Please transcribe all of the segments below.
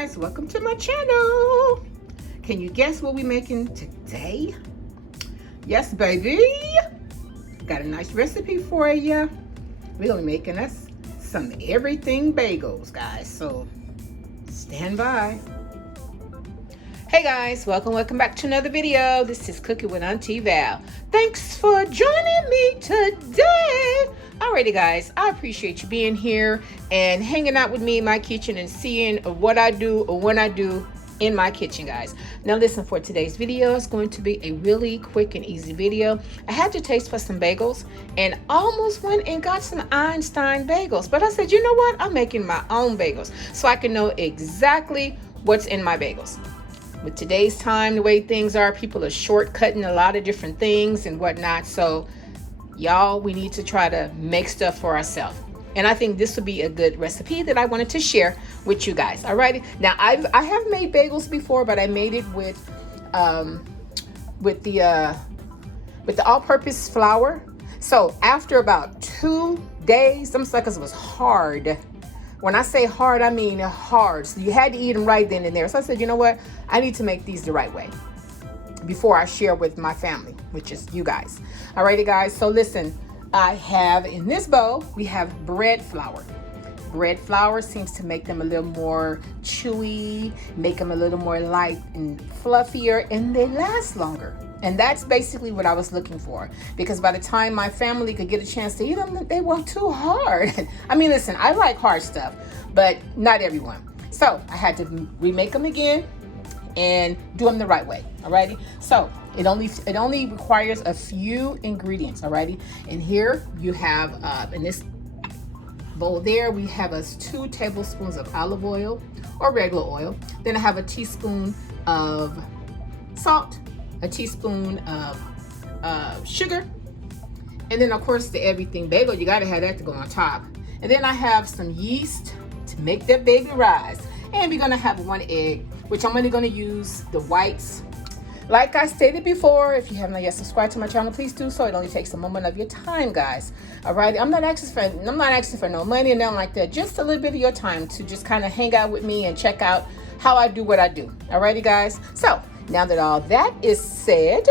guys, welcome to my channel. Can you guess what we're making today? Yes, baby. Got a nice recipe for you. We're gonna be making us some everything bagels, guys. So stand by. Hey guys, welcome back to another video. This is Cooking with Auntie Val. Thanks for joining me today. Alrighty guys, I appreciate you being here and hanging out with me in my kitchen and seeing what I do or when I do in my kitchen, guys. Now listen, for today's video, it's going to be a really quick and easy video. I had to taste for some bagels and almost went and got some Einstein bagels, but I said, you know what? I'm making my own bagels so I can know exactly what's in my bagels. With today's time, the way things are, people are shortcutting a lot of different things and whatnot. So y'all, we need to try to make stuff for ourselves. And I think this would be a good recipe that I wanted to share with you guys. Alrighty. Now I have made bagels before, but I made it with the all-purpose flour. So after about 2 days, some suckers was hard. When I say hard, I mean hard. So you had to eat them right then and there. So I said, you know what? I need to make these the right way before I share with my family, which is you guys. Alrighty, guys. So listen, I have in this bowl, we have bread flour. Bread flour seems to make them a little more chewy, make them a little more light and fluffier, and they last longer. And that's basically what I was looking for, because by the time my family could get a chance to eat them, they were too hard. I mean, listen, I like hard stuff, but not everyone. So I had to remake them again and do them the right way. Alrighty. So it only requires a few ingredients. Alrighty. And here you have in this bowl there, we have 2 tablespoons of olive oil or regular oil. Then I have a teaspoon of salt, a teaspoon of sugar, and then of course the everything bagel, you got to have that to go on top. And then I have some yeast to make that baby rise, and we're gonna have 1 egg, which I'm only gonna use the whites. Like I stated before, if you haven't yet subscribed to my channel, please do so. It only takes a moment of your time, guys. All right, I'm not asking for no money and nothing like that. Just a little bit of your time to just kind of hang out with me and check out how I do what I do. Alrighty, guys. So now that all that is said,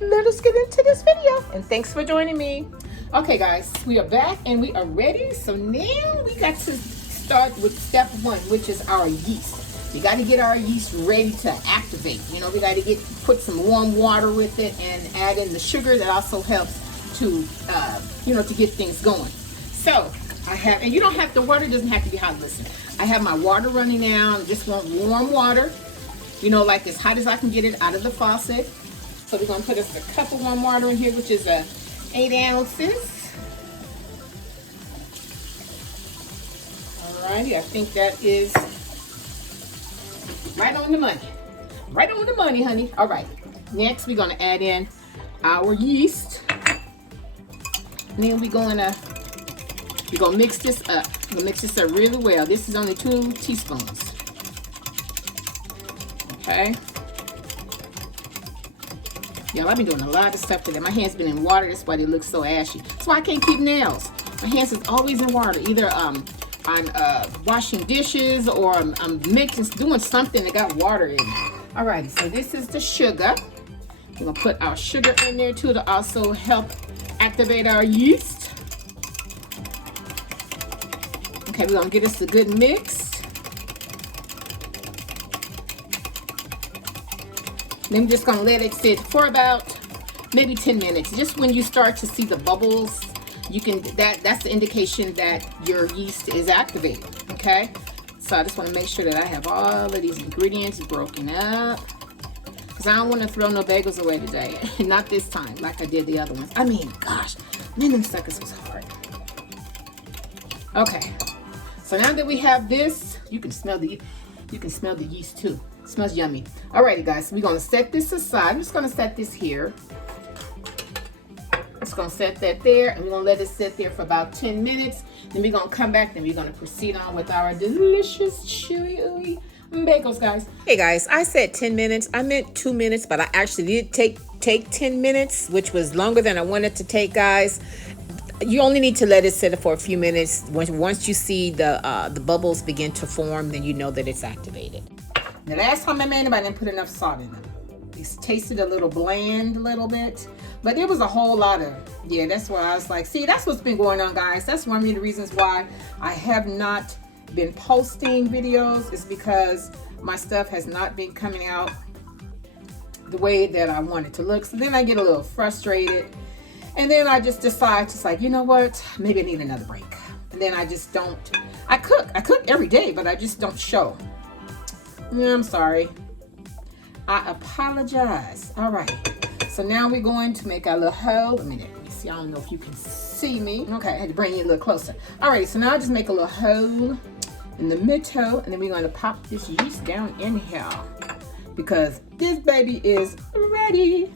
let us get into this video. And thanks for joining me. Okay, guys, we are back and we are ready. So now we got to start with step 1, which is our yeast. We got to get our yeast ready to activate. You know, we got to put some warm water with it and add in the sugar. That also helps to, to get things going. So I have, and you don't have, the water doesn't have to be hot. Listen, I have my water running now. I just want warm water, you know, like as hot as I can get it out of the faucet. So we're going to put us a cup of warm water in here, which is 8 ounces. Alrighty, I think that is right on the money. Right on the money, honey. All right. Next, we're going to add in our yeast. And then we're going to mix this up. We're going to mix this up really well. This is only 2 teaspoons. Okay. Y'all, I've been doing a lot of stuff today. My hands been in water. That's why they look so ashy. That's why I can't keep nails. My hands is always in water. Either I'm washing dishes or I'm doing something that got water in it. Alrighty, so this is the sugar. We're gonna put our sugar in there too to also help activate our yeast. Okay, we're gonna get us a good mix. Then we're just gonna let it sit for about maybe 10 minutes. Just when you start to see the bubbles, you can, that's the indication that your yeast is activated. Okay, so I just want to make sure that I have all of these ingredients broken up, because I don't want to throw no bagels away today. Not this time like I did the other ones. I mean, gosh, man, them suckers was hard. Okay, so now that we have this, you can smell the yeast too. It smells yummy. Alrighty, guys, so we're gonna set this aside. I'm just gonna set this here. Just gonna set that there, and we're gonna let it sit there for about 10 minutes. Then we're gonna come back, then we're gonna proceed on with our delicious chewy ooey bagels, guys. Hey guys, I said 10 minutes. I meant 2 minutes, but I actually did take 10 minutes, which was longer than I wanted to take, guys. you only need to let it sit for a few minutes. Once you see the bubbles begin to form, then you know that it's activated. The last time I made them, I didn't put enough salt in them. It tasted a little bland, a little bit, but there was a whole lot of, yeah, that's why I was like, see, that's what's been going on, guys. That's one of the reasons why I have not been posting videos, is because my stuff has not been coming out the way that I want it to look. So then I get a little frustrated, and then I just decide, just like, you know what, maybe I need another break. And then I just don't, I cook every day, but I just don't show. Yeah, I'm sorry. I apologize. All right. So now we're going to make our little hole. A minute. Let me see. I don't know if you can see me. Okay, I had to bring you a little closer. All right. So now I just make a little hole in the middle, and then we're going to pop this yeast down in here, because this baby is ready.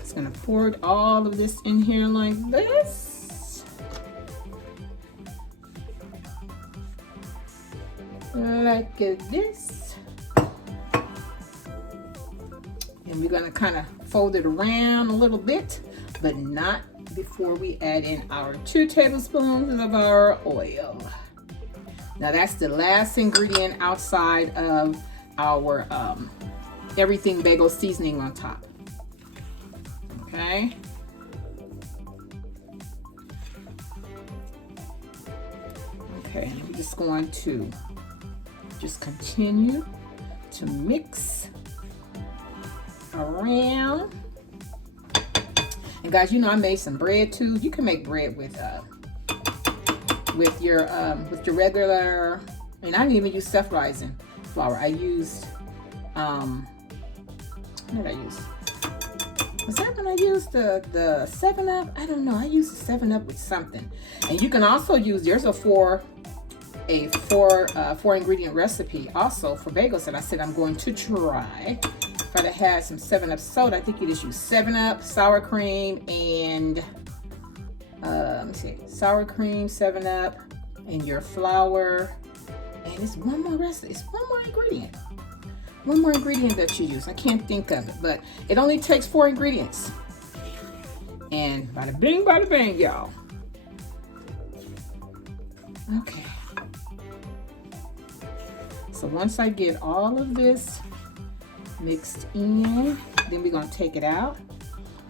It's going to pour all of this in here like this. Like this. And we're going to kind of fold it around a little bit, but not before we add in our 2 tablespoons of our oil. Now that's the last ingredient outside of our everything bagel seasoning on top. Okay. Okay, I'm just going to just continue to mix around. And guys, you know I made some bread too. You can make bread with your regular, and I didn't even use self-rising flour. I used what did I use? Was that when I used the 7-Up? I don't know. I used the 7-Up with something. And you can also use, there's a four ingredient recipe also for bagels that I said I'm going to try. If I had some 7-Up soda, I think you just use 7-Up, sour cream, and let me see, sour cream, 7-Up, and your flour, and it's one more recipe. It's one more ingredient. One more ingredient that you use. I can't think of it, but it only takes 4 ingredients. And bada bing, y'all. Okay. So once I get all of this mixed in, then we're going to take it out,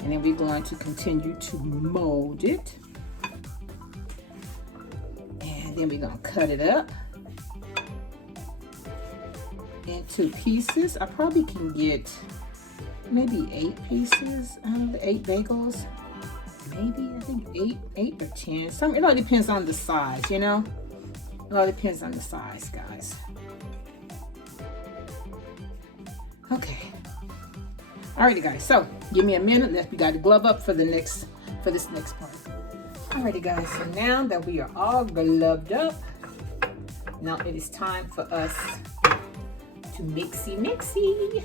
and then we're going to continue to mold it, and then we're going to cut it up into pieces. I probably can get maybe 8 pieces out of the 8 bagels. Maybe, I think 8 or 10. It all depends on the size, you know? It all depends on the size, guys. Okay. Alrighty, guys. So give me a minute. We got to glove up for this next part. Alrighty, guys. So now that we are all gloved up, now it is time for us to mixy.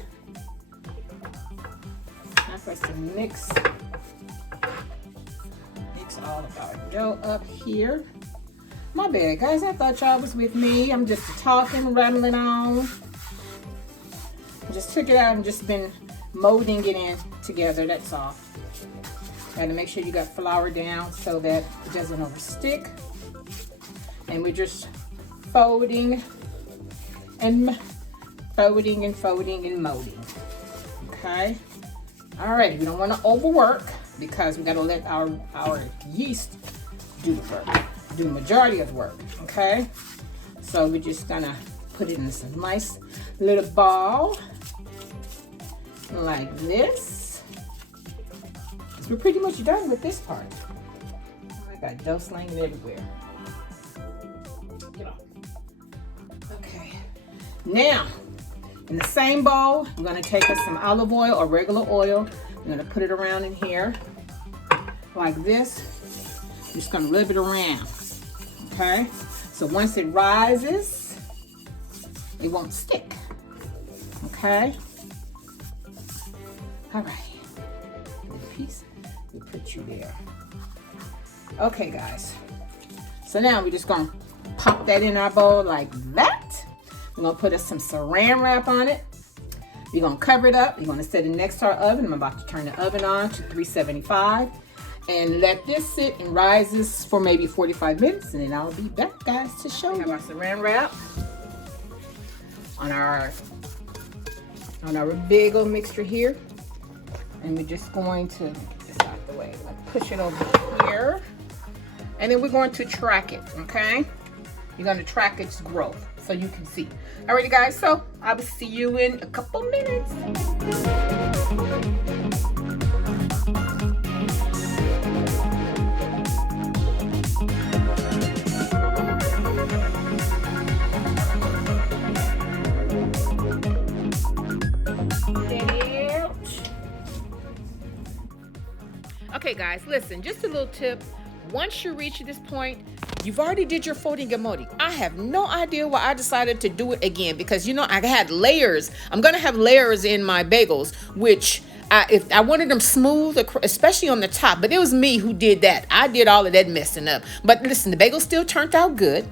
Time for us to mix all of our dough up here. My bad, guys. I thought y'all was with me. I'm just talking, rattling on. I just took it out and just been molding it in together. That's all. Got to make sure you got flour down so that it doesn't overstick. And we're just folding and folding and folding and molding. Okay. All right. We don't want to overwork, because we got to let our yeast do the work, do the majority of the work. Okay. So we're just gonna put it in some nice little ball like this. So we're pretty much done with this part. I got dough slinging everywhere. Get off. Okay. Now, in the same bowl, we're gonna take us some olive oil or regular oil. We're gonna put it around in here like this. Just gonna rub it around. Okay. So once it rises, it won't stick. Okay. All right. Little piece. We put you there. Okay, guys. So now we're just gonna pop that in our bowl like that. We're gonna put some saran wrap on it. We're gonna cover it up. We're gonna set it next to our oven. I'm about to turn the oven on to 375. and let this sit and rises for maybe 45 minutes, and then I'll be back, guys, to show you. We have our saran wrap on our bagel mixture here, and we're just going to get this out the way. Like push it over here, and then we're going to track it. Okay, you're going to track its growth so you can see. Alrighty, guys. So I will see you in a couple minutes. Okay, guys, listen, just a little tip. Once you reach this point, you've already did your folding and molding. I have no idea why I decided to do it again, because you know I had layers. I'm gonna have layers in my bagels, which if I wanted them smooth, especially on the top, but it was me who did that. I did all of that messing up. But listen, the bagel still turned out good.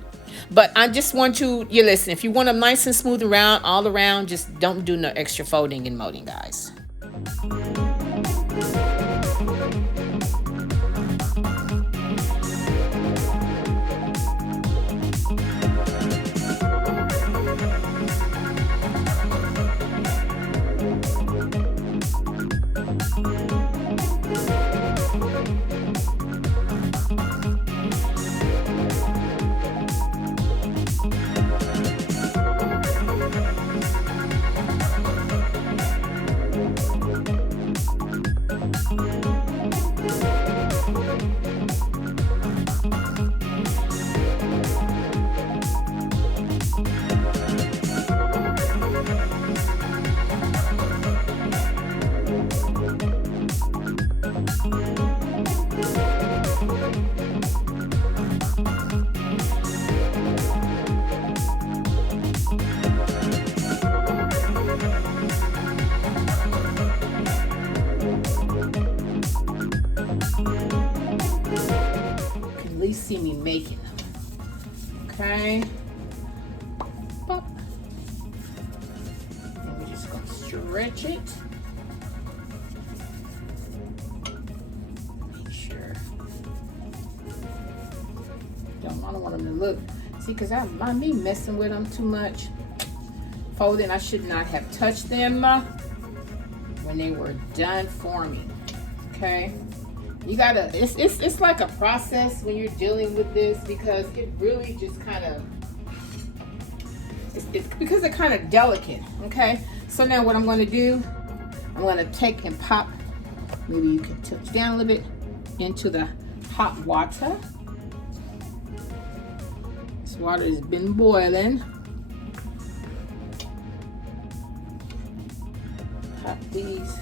But I just want you listen, if you want them nice and smooth around, all around, just don't do no extra folding and molding, guys. At least see me making them. Okay. Pop. And we're just gonna stretch it. Make sure. I don't want them to look. See, because I mind me messing with them too much. Folding, I should not have touched them when they were done forming. Okay. You gotta, it's like a process when you're dealing with this, because it really just kind of, because they're kind of delicate, okay? So now what I'm gonna do, I'm gonna take and pop, maybe you can tilt down a little bit, into the hot water. This water has been boiling. Pop these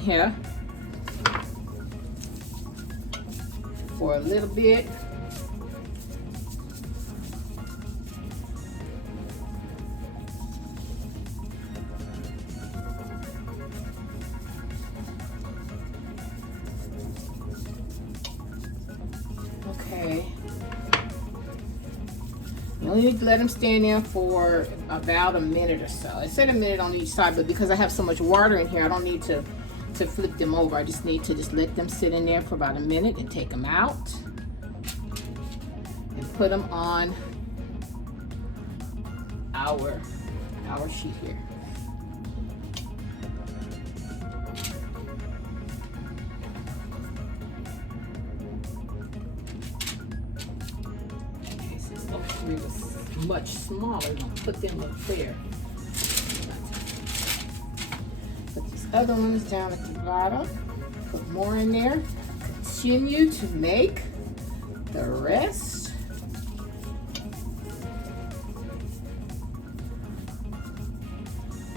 here for a little bit. Okay. You only need to let them stand there for about a minute or so. It said a minute on each side, but because I have so much water in here, I don't need to flip them over. I just need to let them sit in there for about a minute and take them out and put them on our sheet here. Okay, since those three was much smaller, I'm gonna put them up there. Other ones down at the bottom. Put more in there. Continue to make the rest.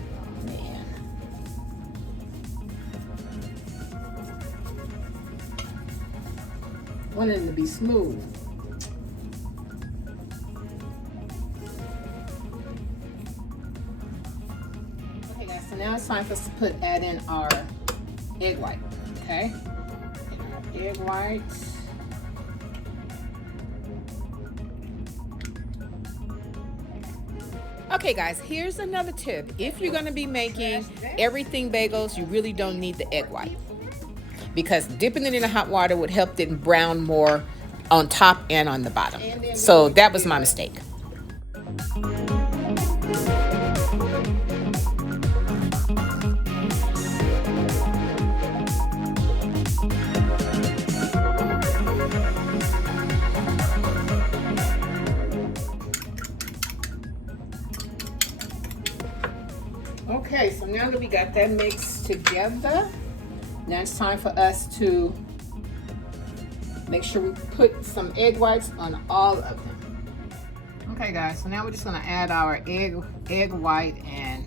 Oh man. I wanted them to be smooth. So now it's time for us to add in our egg white, okay? Our egg white. Okay guys, here's another tip. If you're gonna be making everything bagels, you really don't need the egg white. because dipping it in the hot water would help it brown more on top and on the bottom. So that was my mistake. Okay, so now that we got that mixed together, now it's time for us to make sure we put some egg whites on all of them. Okay guys, so now we're just gonna add our egg white and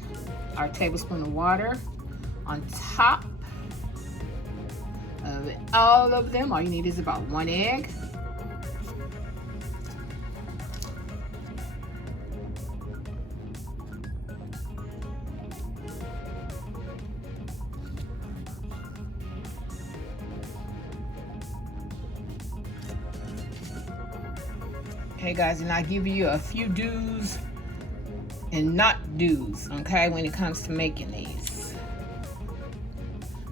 our tablespoon of water on top of all of them. All you need is about 1 egg. Okay guys, and I'll give you a few do's and not do's, okay, when it comes to making these.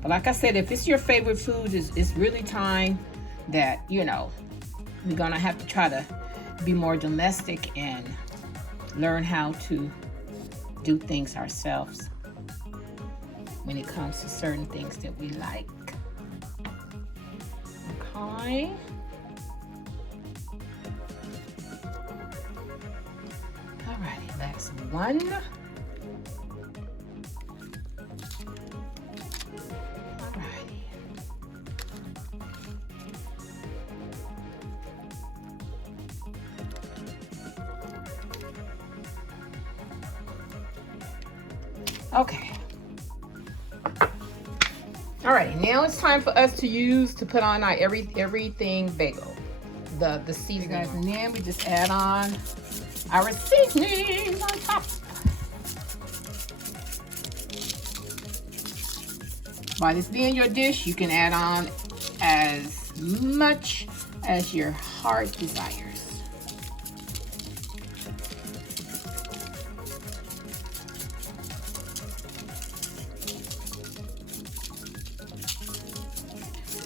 But like I said, if it's your favorite food, it's really time that, you know, we're gonna have to try to be more domestic and learn how to do things ourselves when it comes to certain things that we like. Okay. Alrighty, that's one. Alrighty. Okay. Alrighty, now it's time for us to put on our everything bagel. The seasoning, guys, and then we just add on our seasonings on top. While this being your dish, you can add on as much as your heart desires.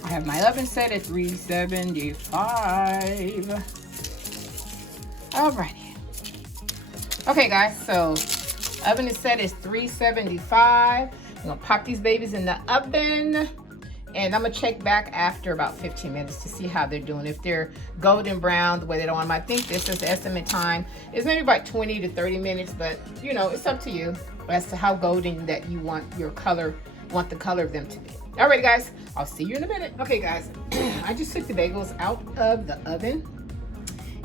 I have my oven set at 375. Alrighty. Okay guys, so oven is set at 375. I'm gonna pop these babies in the oven, and I'm gonna check back after about 15 minutes to see how they're doing. If they're golden brown the way they don't want them, I think this is the estimate time. It's maybe about 20 to 30 minutes, but you know, it's up to you as to how golden that you want the color of them to be. Alright guys, I'll see you in a minute. Okay guys, I just took the bagels out of the oven,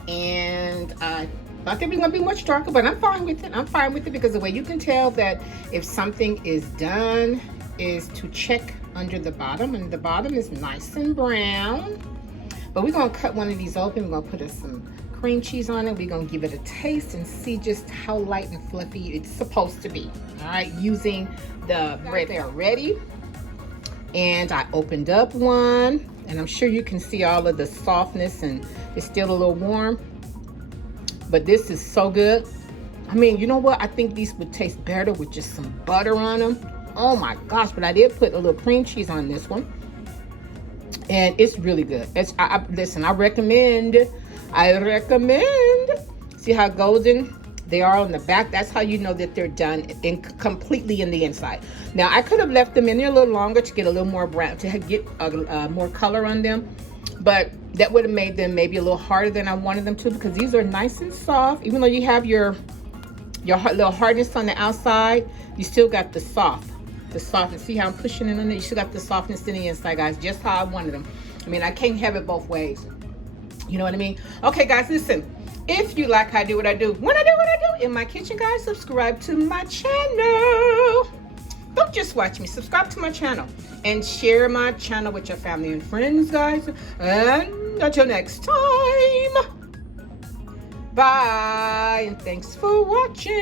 and I thought they were gonna be much darker, but I'm fine with it. I'm fine with it because the way you can tell that if something is done is to check under the bottom, and the bottom is nice and brown. But we're gonna cut one of these open. We're gonna put some cream cheese on it. We're gonna give it a taste and see just how light and fluffy it's supposed to be. All right, using the bread. They are ready. And I opened up one, and I'm sure you can see all of the softness, and it's still a little warm. But this is so good. I mean, you know what? I think these would taste better with just some butter on them. Oh my gosh, but I did put a little cream cheese on this one. And it's really good. Listen, I recommend. See how golden they are on the back? That's how you know that they're done completely in the inside. Now, I could have left them in there a little longer to get a little more brown, to get more color on them. But that would have made them maybe a little harder than I wanted them to, because these are nice and soft. Even though you have your little hardness on the outside, you still got the softness. See how I'm pushing it in there? You still got the softness in the inside, guys, just how I wanted them. I mean, I can't have it both ways. You know what I mean? Okay, guys, listen. If you like how I do what I do, when I do what I do in my kitchen, guys, subscribe to my channel. Don't just watch me. Subscribe to my channel and share my channel with your family and friends, guys. And until next time, bye, and thanks for watching.